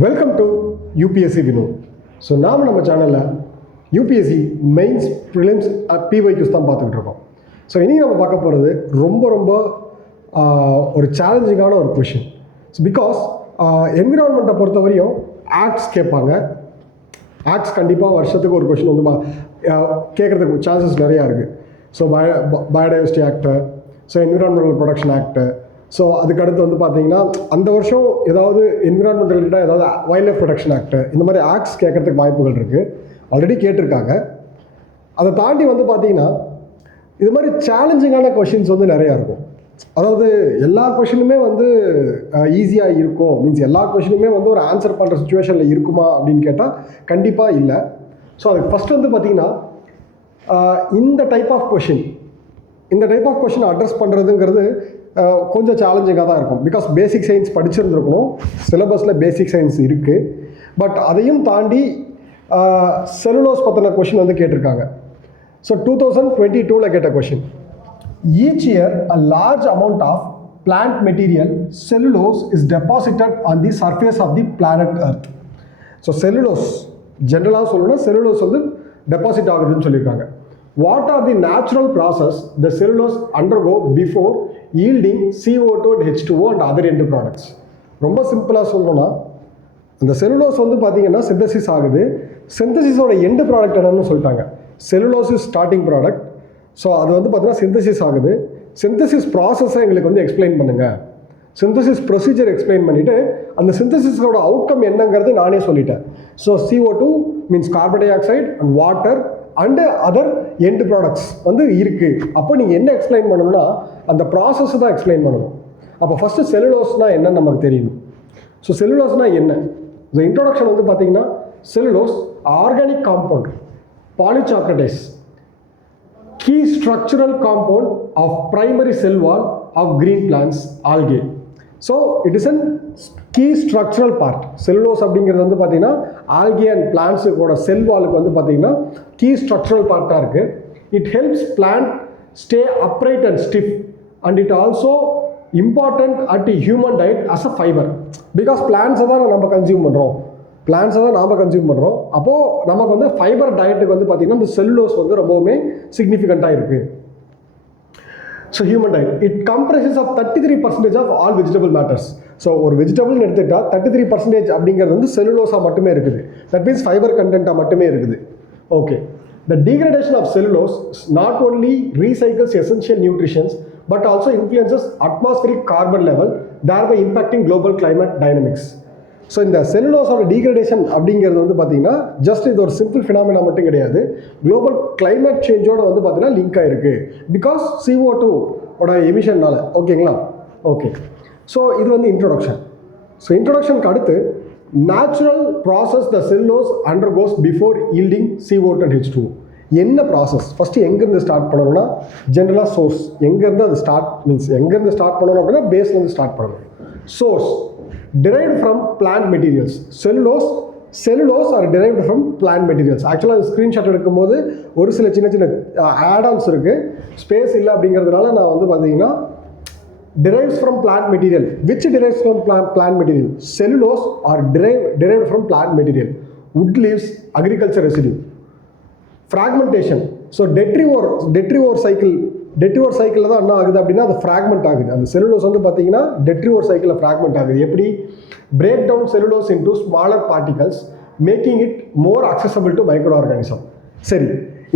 Welcome to UPSC Vino. So நம்ம சேனலில் UPSC mains prelims பிஒய்க்யூஸ் தான் பார்த்துக்கிட்டு இருக்கோம். ஸோ இன்றைக்கி நம்ம பார்க்க போகிறது ரொம்ப ஒரு சேலஞ்சிங்கான ஒரு கொஷின். ஸோ பிகாஸ் என்விரான்மெண்ட்டை பொறுத்தவரையும் ஆக்ட்ஸ் கேட்பாங்க. ஆக்ட்ஸ் கண்டிப்பாக வருஷத்துக்கு ஒரு கொஷின் வந்து கேட்குறதுக்கு சான்சஸ் நிறையா இருக்குது. So biodiversity act, so environmental production act, so அதுக்கடுத்து வந்து பார்த்தீங்கன்னா அந்த வருஷம் ஏதாவது என்விரான்மெண்டல் ரிலேட்டடாக ஏதாவது வைல்ட் லைஃப் ப்ரொடக்ஷன் ஆக்ட் இந்த மாதிரி ஆக்ட்ஸ் கேட்குறதுக்கு வாய்ப்புகள் இருக்குது. ஆல்ரெடி கேட்டிருக்காங்க. அதை தாண்டி வந்து பார்த்தீங்கன்னா இது மாதிரி சேலஞ்சிங்கான கொஷின்ஸ் வந்து நிறையா இருக்கும். அதாவது எல்லா கொஷினுமே வந்து ஈஸியாக இருக்கும், மீன்ஸ் எல்லா கொஷினுமே வந்து ஒரு ஆன்சர் பண்ணுற சுச்சுவேஷனில் இருக்குமா அப்படின்னு கேட்டால் கண்டிப்பாக இல்லை. ஸோ அதுக்கு ஃபஸ்ட் வந்து பார்த்தீங்கன்னா இந்த டைப் ஆஃப் கொஷின் அட்ரஸ் பண்ணுறதுங்கிறது கொஞ்சம் சேலஞ்சிங்காக தான் இருக்கும். பிகாஸ் பேசிக் சயின்ஸ் படிச்சிருந்துருக்கணும், சிலபஸில் பேசிக் சயின்ஸ் இருக்குது. பட் அதையும் தாண்டி செல்லுலோஸ் பற்றின கொஷின் வந்து கேட்டிருக்காங்க. ஸோ 2022 கேட்ட question, each year a large amount of plant material cellulose is deposited on the surface of the planet earth. So cellulose ஜென்ரலாக சொல்லணும்னா செல்லுலோஸ் வந்து டெபாசிட் ஆகுதுன்னு சொல்லியிருக்காங்க. What are the natural process the cellulose undergo before yielding CO2 and H2O and other end products? ரொம்ப சிம்பிளாக சொல்லணும்னா அந்த cellulose வந்து பார்த்தீங்கன்னா சிந்தசிஸ் ஆகுது. சிந்தசிஸோட எண்டு ப்ராடக்ட் என்னன்னு சொல்லிட்டாங்க. Cellulose is starting product. So அது வந்து பார்த்தீங்கன்னா சிந்தசிஸ் ஆகுது. சிந்தசிஸ் ப்ராசஸை எங்களுக்கு வந்து எக்ஸ்பிளைன் பண்ணுங்கள், சிந்தசிஸ் ப்ரொசீஜர் எக்ஸ்பிளைன் பண்ணிவிட்டு அந்த சிந்தசிஸோட அவுட்கம் என்னங்கிறது நானே சொல்லிட்டேன். So CO2 means carbon di oxide and water and other end products வந்து இருக்குது. அப்போ நீங்கள் என்ன எக்ஸ்பிளைன் பண்ணணும்னா அந்த ப்ராசஸ் தான் எக்ஸ்பிளைன் பண்ணணும். அப்போ ஃபஸ்ட்டு செல்லுலோஸ்னால் என்னன்னு நமக்கு தெரியணும். ஸோ செல்லுலோஸ்னால் என்ன? இந்த இன்ட்ரோடக்ஷன் வந்து பார்த்தீங்கன்னா cellulose organic compound, polysaccharides, key structural compound of primary cell wall of green plants, algae. So it is an key structural part. Cellulose அப்படிங்கிறது வந்து பார்த்தீங்கன்னா ஆல்கே அண்ட் பிளான்ட்ஸுக்கோட செல் வாலுக்கு வந்து பார்த்தீங்கன்னா கீ ஸ்ட்ரக்சரல் பார்ட்டாக இருக்குது. It helps plant stay upright and stiff and it also important at human diet as a fibre. Because பிளான்ட்ஸை தான் நம்ம கன்சியூம் பண்ணுறோம், அப்போது நமக்கு வந்து ஃபைபர் டயட்டுக்கு வந்து பார்த்திங்கன்னா இந்த செல்லுலோஸ் வந்து ரொம்பவுமே சிக்னிஃபிகண்ட்டாக இருக்குது. So human diet it comprises of 33% of all vegetable matters. So ஒரு வெஜிடபிள்னு எடுத்துக்கிட்டால் 33% அப்படிங்கிறது வந்து செல்லுலோஸாக மட்டுமே இருக்குது. தட் மீன்ஸ் ஃபைபர் கண்டென்ட்டாக மட்டுமே இருக்குது. Okay, the degradation of cellulose not only recycles essential nutritions but also influences atmospheric carbon level, thereby impacting global climate dynamics. So இந்த செல்லுலோஸோட டீக்ரடேஷன் அப்படிங்கிறது வந்து பார்த்தீங்கன்னா ஜஸ்ட் இது ஒரு சிம்பிள் ஃபினாமினா மட்டும் கிடையாது, குளோபல் கிளைமேட் சேஞ்சோட வந்து பார்த்தீங்கன்னா லிங்க் ஆகிருக்கு. Because CO2 எமிஷன்னால. ஓகேங்களா? ஓகே, ஸோ இது வந்து இன்ட்ரோடக்ஷன். ஸோ இன்ட்ரோடக்ஷனுக்கு அடுத்து natural process the cellulose undergoes before yielding CO2 and H2O. என்ன ப்ராசஸ்? ஃபஸ்ட்டு எங்கேருந்து ஸ்டார்ட் பண்ணணும்னா ஜென்ரலாக சோர்ஸ் எங்கேருந்து அது எங்கேருந்து ஸ்டார்ட் பண்ணணும் அப்படின்னா பேஸ்லேருந்து ஸ்டார்ட் பண்ணணும். Source derived from plant materials. Cellulose are derived from plant materials. ஆக்சுவலாக அது ஸ்க்ரீன்ஷாட் எடுக்கும்போது ஒரு சில சின்ன ஆட்-ஆன்ஸ் இருக்குது, ஸ்பேஸ் இல்லை அப்படிங்கிறதுனால நான் வந்து பார்த்தீங்கன்னா derives from plant material. Which derives from plant material? Cellulose are derived from plant material. Wood leaves, agriculture residue. Fragmentation. So detritivore சைக்கிளில் தான் என்ன ஆகுது அப்படின்னா அது ஃப்ராக்மெண்ட் ஆகுது. அந்த செல்லுலோஸ் வந்து பார்த்தீங்கன்னா டெட்ரிவோர் சைக்கிளில் ஃப்ராக்மெண்ட் ஆகுது. எப்படி? Break down cellulose into smaller particles making it more accessible to microorganism. சரி,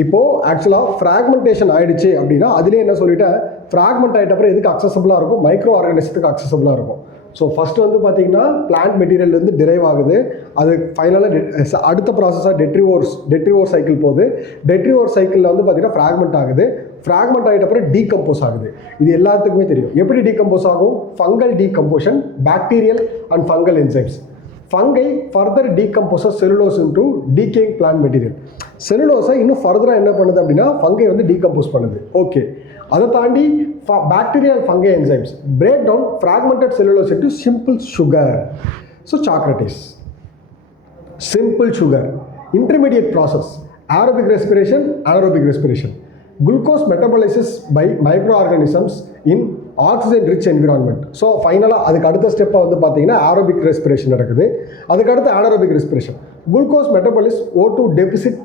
இப்போது ஆக்சுவலாக ஃப்ராக்மெண்டேஷன் ஆகிடுச்சு அப்படின்னா அதுலேயே என்ன சொல்லிட்டேன், ஃப்ராக்மெண்ட் ஆகிட்ட அப்புறம் எதுக்கு அக்சசபிளாக இருக்கும்? மைக்ரோ ஆர்கானிசத்துக்கு அக்சசபிளாக இருக்கும். ஸோ ஃபஸ்ட்டு வந்து பார்த்தீங்கன்னா பிளான்ட் மெட்டீரியல்லேருந்து டிரைவ் ஆகுது, அது ஃபைனலாக அடுத்த ப்ராசஸாக டெட்ரிவோர் சைக்கிள் போகுது. டெட்ரிவோர் சைக்கிளில் வந்து பார்த்தீங்கன்னா ஃப்ராக்மெண்ட் ஆகுது. ஃப்ராக்மெண்ட் ஆகிட்ட அப்புறம் டீகம்போஸ் ஆகுது. இது எல்லாத்துக்குமே தெரியும். எப்படி டீகம்போஸ் ஆகும்? Fungal decomposition, bacterial and fungal enzymes. Fungi further decomposes cellulose into decaying plant material. செல்லுலோஸை இன்னும் ஃபர்தராக என்ன பண்ணுது அப்படின்னா ஃபங்கை வந்து டீகம்போஸ் பண்ணுது. ஓகே, அதை தாண்டி bacterial fungi enzymes break down fragmented cellulose into simple sugar. So saccharides, simple sugar. Intermediate process aerobic respiration, anaerobic respiration. Glucose metabolizes by microorganisms in oxygen rich environment. So ஃபைனலாக அதுக்கு அடுத்த ஸ்டெப்பாக வந்து பார்த்தீங்கன்னா aerobic respiration நடக்குது. அதுக்கு அடுத்து anaerobic respiration. Glucose metabolise O2 deficit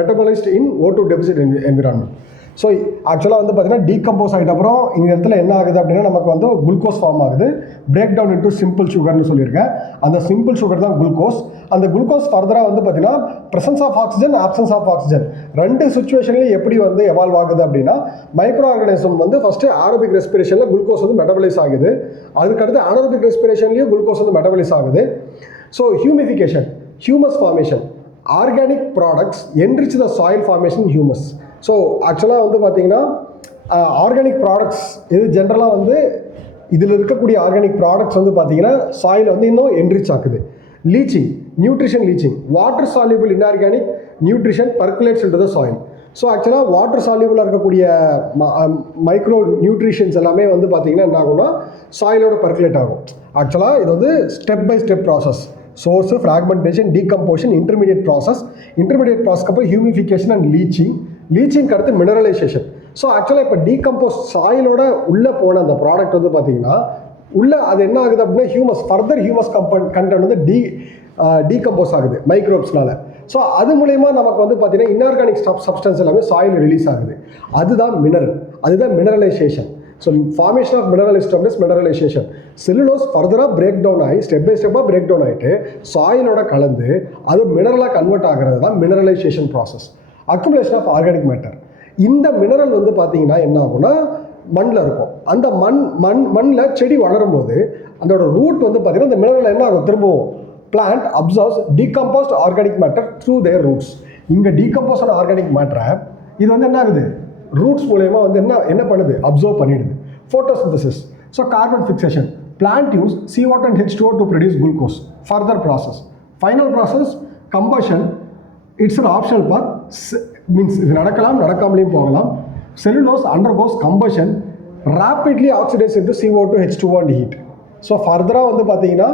metabolised in O2 deficit environment. So ஆக்சுவலாக வந்து பார்த்தீங்கன்னா டீகம்போஸ் ஆகிட்ட அப்புறம் இந்த இடத்துல என்ன ஆகுது அப்படின்னா நமக்கு வந்து குளுக்கோஸ் ஃபார்ம் ஆகுது. பிரேக் டவுன் இன்டூ சிம்பிள் சுகர்னு சொல்லியிருக்கேன். அந்த சிம்பிள் சுகர் தான் குளுக்கோஸ். அந்த குளுக்கோஸ் ஃபர்தராக வந்து பார்த்தீங்கன்னா presence of oxygen, absence of oxygen ரெண்டு சுச்சுவேஷன்லையும் எப்படி வந்து எவால்வ் ஆகுது அப்படின்னா மைக்ரோ ஆர்கானிசம் வந்து ஃபஸ்ட்டு ஏரோபிக் ரெஸ்பிரேஷனில் குளுக்கோஸ் வந்து மெட்டபலைஸ் ஆகுது. அதுக்கடுத்து anaerobic ரெஸ்பிரேஷன்லேயும் குளுக்கோஸ் வந்து மெட்டபலைஸ் ஆகுது. So humification, humus formation, organic products enrich the soil formation humus. So ஆக்சுவலாக வந்து பார்த்தீங்கன்னா ஆர்கானிக் ப்ராடக்ட்ஸ் இது ஜென்ரலாக வந்து இதில் இருக்கக்கூடிய ஆர்கானிக் ப்ராடக்ட்ஸ் வந்து பார்த்தீங்கன்னா சாயில் வந்து இன்னும் என்ரிச் ஆக்குது. Leaching, nutrition leaching, water soluble inorganic nutrition percolates into the soil. So ஆக்சுவலாக வாட்டர் சால்யூபிளாக இருக்கக்கூடிய மைக்ரோ நியூட்ரிஷன்ஸ் எல்லாமே வந்து பார்த்தீங்கன்னா என்ன ஆகும்னா சாயிலோட பர்குலேட் ஆகும். ஆக்சுவலாக இது வந்து step by step process. Source, fragmentation, decomposition, intermediate ப்ராசஸ்க்கு அப்புறம் ஹியூமிஃபிகேஷன் அண்ட் லீச்சிங்க்கு அடுத்து மினரலைசேஷன். ஸோ ஆக்சுவலாக இப்போ டீகம்போஸ் சாயிலோட உள்ளே போன அந்த ப்ராடக்ட் வந்து பார்த்தீங்கன்னா உள்ளே அது என்ன ஆகுது அப்படின்னா ஃபர்தர் ஹியூமஸ் கண்டென்ட் வந்து டீகம்போஸ் ஆகுது மைக்ரோப்ஸ்னால. ஸோ அது மூலயமா நமக்கு வந்து பார்த்தீங்கன்னா இன்ஆர்கானிக் சப்ஸ்டன்ஸ் எல்லாமே சாயில் ரிலீஸ் ஆகுது. அதுதான் mineralisation. So formation of mineral establish mineralisation. Cellulose ஃபர்தராக பிரேக் டவுன் ஆகி ஸ்டெப் பை ஸ்டெப்பாக பிரேக் டவுன் ஆகிட்டு சாயிலோட கலந்து அது மினரலாக கன்வெர்ட் ஆகிறது தான் mineralisation process. Accumulation of organic matter. இந்த மினரல் வந்து பார்த்தீங்கன்னா என்ன ஆகும்னா மண்ணில் இருக்கும். அந்த மண்ணில் செடி வளரும் போது அதோட ரூட் வந்து பார்த்தீங்கன்னா இந்த மினரல் என்ன ஆகும், திரும்பவும் plant absorbs decomposed organic matter through தேர் ரூட்ஸ். இங்கே டீகம்போஸ் ஆன ஆர்கானிக் மேட்டரை இது வந்து என்ன ஆகுது, ரூட்ஸ் மூலயமா வந்து என்ன பண்ணுது, அப்சர்வ் பண்ணிடுது. Photosynthesis. So carbon fixation. Plant use CO2 and H2O to produce glucose. Further process. Final process combustion. It's an optional path. Means இது நடக்காமலேயும் போகலாம். Cellulose undergoes combustion, rapidly oxidize into CO2, H2O and heat. So ஃபர்தராக வந்து பார்த்தீங்கன்னா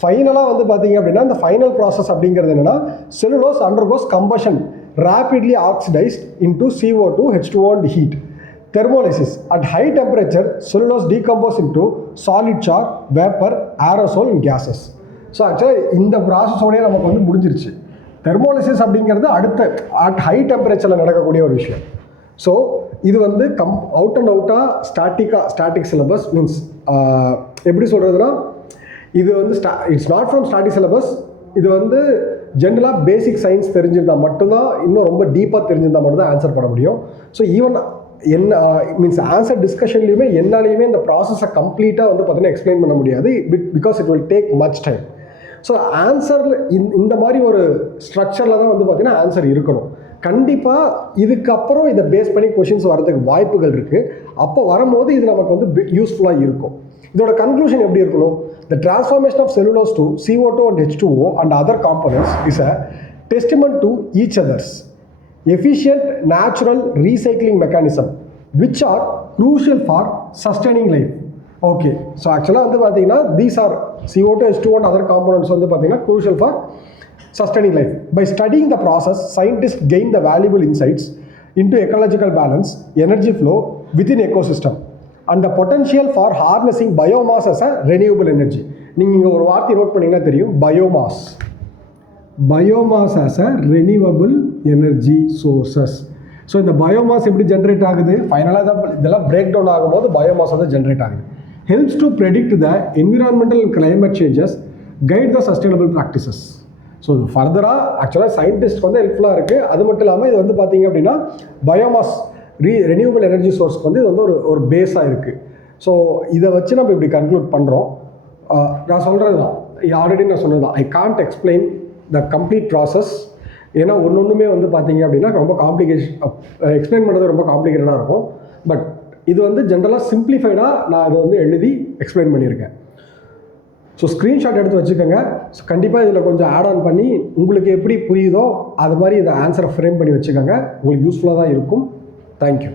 ஃபைனலாக வந்து பார்த்தீங்க அப்படின்னா இந்த ஃபைனல் ப்ராசஸ் அப்படிங்கிறது என்னென்னா cellulose undergoes combustion, rapidly oxidized into CO2, H2O and heat. Thermolysis. At high temperature, cellulose decomposes into solid chalk, vapor, aerosol and gases. So ஆக்சுவலாக இந்த ப்ராசஸோடய நமக்கு வந்து முடிஞ்சிருச்சு. தெர்மோலிசிஸ் அப்படிங்கிறது அடுத்த அட் ஹை டெம்பரேச்சரில் நடக்கக்கூடிய ஒரு விஷயம். ஸோ இது வந்து அவுட் அண்ட் அவுட்டாக ஸ்டாட்டிக் சிலபஸ். மீன்ஸ் எப்படி சொல்கிறதுனா இது வந்து it's not from static syllabus. இது வந்து ஜென்ரலாக பேசிக் சயின்ஸ் தெரிஞ்சிருந்தால் மட்டும்தான், இன்னும் ரொம்ப டீப்பாக தெரிஞ்சிருந்தால் மட்டும்தான் ஆன்சர் பண்ண முடியும். ஸோ ஈவன் மீன்ஸ் ஆன்சர் டிஸ்கஷன்லையுமே என்னாலையுமே இந்த ப்ராசஸை கம்ப்ளீட்டாக வந்து பார்த்தீங்கன்னா எக்ஸ்பிளைன் பண்ண முடியாது. Because it will take much time. So ஆன்சரில் இந்த மாதிரி ஒரு ஸ்ட்ரக்சரில் தான் வந்து பார்த்தீங்கன்னா ஆன்சர் இருக்கணும். கண்டிப்பாக இதுக்கப்புறம் இதை பேஸ் பண்ணி கொஷின்ஸ் வரதுக்கு வாய்ப்புகள் இருக்குது. அப்போ வரும்போது இது நமக்கு வந்து யூஸ்ஃபுல்லாக இருக்கும். இதோட கன்க்ளூஷன் எப்படி இருக்கணும்? The transformation of cellulose to CO2 and H2O and other components is a testament to each other's efficient natural recycling mechanism which are crucial for sustaining life. Okay, so actually வந்து பார்த்தீங்கன்னா these are CO2, H2O and other components வந்து பார்த்தீங்கன்னா crucial for sustaining life. By studying the process, scientists gain the valuable insights into ecological balance, energy flow within ecosystem and the potential for harnessing biomass as a renewable energy. நீங்கள் ஒரு வார்த்தை note பண்ணிங்கன்னா தெரியும், biomass as a renewable energy sources. So இந்த biomass எப்படி generate ஆகுது, ஃபைனலாக இதெல்லாம் பிரேக் டவுன் ஆகும்போது பயோமாஸ் வந்து ஜென்ரேட் ஆகுது. Helps to predict the environmental and climate changes, guide the sustainable practices. So ஃபர்தராக ஆக்சுவலாக சயின்டிஸ்ட்க்கு வந்து ஹெல்ப்ஃபுல்லாக இருக்குது. அது மட்டும் இல்லாமல் இது வந்து பார்த்தீங்க அப்படின்னா பயோமாஸ் ரெனியூவபிள் எனர்ஜி சோர்ஸ்க்கு வந்து இது வந்து ஒரு பேஸாக இருக்குது. ஸோ இதை வச்சு நம்ம இப்படி கன்க்ளூட் பண்ணுறோம். நான் சொல்கிறது தான், ஆல்ரெடி நான் சொன்னது தான், I can't explain the complete process. ஏன்னா ஒன்றுமே வந்து பார்த்தீங்க அப்படின்னா ரொம்ப எக்ஸ்பிளைன் பண்ணுறது ரொம்ப காம்ப்ளிகேட்டடாக இருக்கும். பட் இது வந்து ஜென்ரலாக சிம்பிளிஃபைடாக நான் அதை வந்து எழுதி எக்ஸ்பிளைன் பண்ணியிருக்கேன். ஸோ ஸ்க்ரீன்ஷாட் எடுத்து வச்சுக்கோங்க. ஸோ கண்டிப்பாக இதில் கொஞ்சம் ஆட் ஆன் பண்ணி உங்களுக்கு எப்படி புரியுதோ அது மாதிரி இதை ஆன்சரை ஃப்ரேம் பண்ணி வச்சுக்கோங்க. உங்களுக்கு யூஸ்ஃபுல்லாக தான் இருக்கும். தேங்க்யூ.